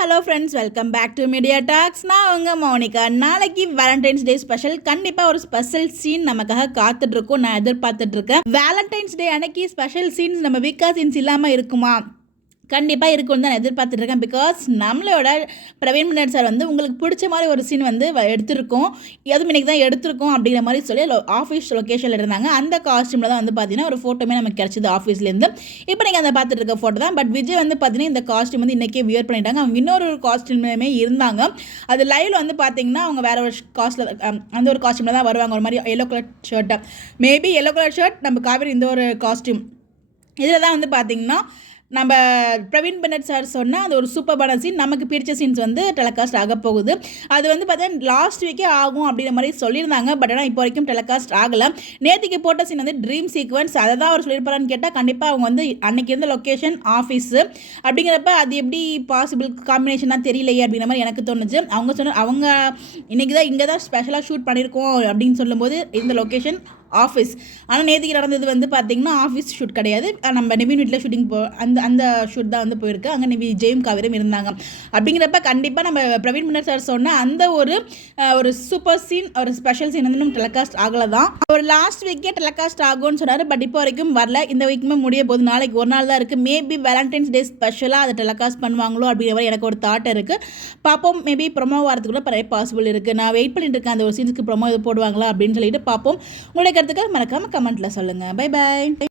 Hello friends, welcome back to media talks. நான் உங்கள் Monica. நாளைக்கு வேலண்டைன்ஸ் டே ஸ்பெஷல். கண்டிப்பாக ஒரு ஸ்பெஷல் சீன் நமக்காக காத்துட்ருக்கோம். நான் எதிர்பார்த்துட்ருக்கேன். வேலண்டைன்ஸ் டே அன்னைக்கு ஸ்பெஷல் சீன்ஸ் நம்ம வீக்கா சீன்ஸ் இல்லாமல் இருக்குமா? கண்டிப்பாக இருக்கும்னு தான் நான் எதிர்பார்த்துட்ருக்கேன். பிகாஸ் நம்மளோட பிரவீன் மன்னர் சார் வந்து உங்களுக்கு பிடிச்ச மாதிரி ஒரு சீன் வந்து எடுத்திருக்கோம், எதுவும் இன்றைக்கி தான் எடுத்திருக்கோம் அப்படிங்கிற மாதிரி சொல்லி ஆஃபீஸ் லொக்கேஷனில் இருந்தாங்க. அந்த காஸ்ட்யூமில் தான் வந்து பார்த்தீங்கன்னா ஒரு ஃபோட்டோமே நமக்கு கிடச்சிது ஆஃபீஸ்லேருந்து. இப்போ நீங்கள் அந்த பார்த்துட்டு இருக்க ஃபோட்டோ தான். பட் விஜய் வந்து பார்த்தீங்கன்னா இந்த காஸ்ட்யூம் வந்து இன்றைக்கே வியர் பண்ணிட்டாங்க. அவங்க இன்னொரு காஸ்ட்யூமே இருந்தாங்க. அது லைவில் வந்து பார்த்தீங்கன்னா அவங்க வேறு ஒரு காஸ்ட்டில் அந்த ஒரு காஸ்ட்யூமில் தான் வருவாங்க. ஒரு மாதிரி எல்லோ கலர் ஷர்ட்டை, மேபி எல்லோ கலர் ஷர்ட், நம்ம காவேரி இந்த ஒரு காஸ்ட்யூம். இதில் தான் வந்து பார்த்திங்கன்னா நம்ம பிரவீன் பன்னட் சார் சொன்னால் அது ஒரு சூப்பர்பான சீன், நமக்கு பிடிச்ச சீன்ஸ் வந்து டெலிகாஸ்ட் ஆக போகுது. அது வந்து பார்த்தீங்கன்னா லாஸ்ட் வீக்கே ஆகும் அப்படிங்கிற மாதிரி சொல்லியிருந்தாங்க. பட் ஆனால் இப்போ வரைக்கும் டெலிகாஸ்ட் ஆகலை. நேற்றுக்கு போட்ட சீன் வந்து ட்ரீம் சீக்வன்ஸ், அதை தான் அவர் சொல்லியிருப்பாரான்னு கேட்டால் கண்டிப்பாக அவங்க வந்து அன்றைக்கி இருந்த லொக்கேஷன் ஆஃபீஸு அப்படிங்கிறப்ப அது எப்படி பாசிபிள் காம்பினேஷனாக தெரியலையே அப்படிங்கிற மாதிரி எனக்கு தோணுச்சு. அவங்க இன்றைக்கி தான் இங்கே தான் ஸ்பெஷலாக ஷூட் பண்ணியிருக்கோம் அப்படின்னு சொல்லும்போது இந்த லொக்கேஷன் ஆஃபீஸ். ஆனால் நேற்றுக்கு நடந்தது வந்து பார்த்திங்கன்னா ஆஃபீஸ் ஷூட் கிடையாது, நம்ம நிவின் வீட்டில் ஷூட்டிங் அந்த ஷூட் தான் வந்து போயிருக்கு. அங்கே ஜெயம் காவிரம் இருந்தாங்க. அப்படிங்கிறப்ப கண்டிப்பாக நம்ம பிரவீன் மன்னர் சார் சொன்ன அந்த ஒரு சூப்பர் சீன், ஒரு ஸ்பெஷல் சீன் வந்து நம்ம டெலிகாஸ்ட் ஆகலை தான். ஒரு லாஸ்ட் வீக்கே டெலிகாஸ்ட் ஆகும்னு சொன்னார். பட் இப்போ வரைக்கும் வரல. இந்த வீக்குமே முடிய போது, நாளைக்கு ஒரு நாள் தான் இருக்குது. மேபி வேலண்டைன்ஸ் டே ஸ்பெஷலாக அதை டெலிகாஸ்ட் பண்ணுவாங்களோ அப்படிங்கிற மாதிரி எனக்கு ஒரு தாட் இருக்குது. பார்ப்போம். மேபி ப்ரொமோ வரதுக்குள்ள நிறைய பாசிபிள் இருக்குது. நான் வெயிட் பண்ணிட்டு இருக்கேன் அந்த ஒரு சீன்ஸ்க்கு ப்ரொமோ இது போடுவாங்களா அப்படின்னு சொல்லிட்டு பார்ப்போம். உங்களுடைய கருத்துக்கள் மறக்காமல் கமெண்ட்டில் சொல்லுங்கள். Bye bye.